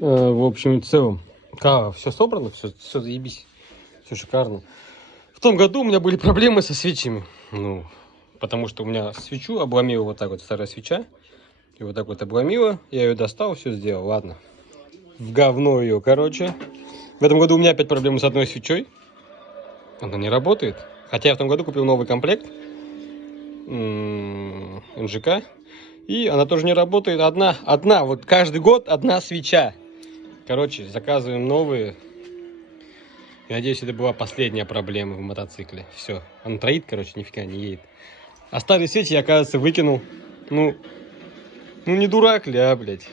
В общем и целом. Все собрано, все заебись. Все шикарно. В том году у меня были проблемы со свечами. Ну, потому что у меня свечу обломила вот так вот, старая свеча. И вот так вот обломила. Я ее достал, все сделал. Ладно. В говно ее, короче. В этом году у меня опять проблемы с одной свечой. Она не работает. Хотя я в том году купил новый комплект. НЖК. И она тоже не работает. Одна. Вот каждый год одна свеча. Короче, заказываем новые. И надеюсь, это была последняя проблема в мотоцикле. Все. Он троит, короче, нифига не едет. А старые свечи я, оказывается, выкинул. Ну не дурак ли, блядь?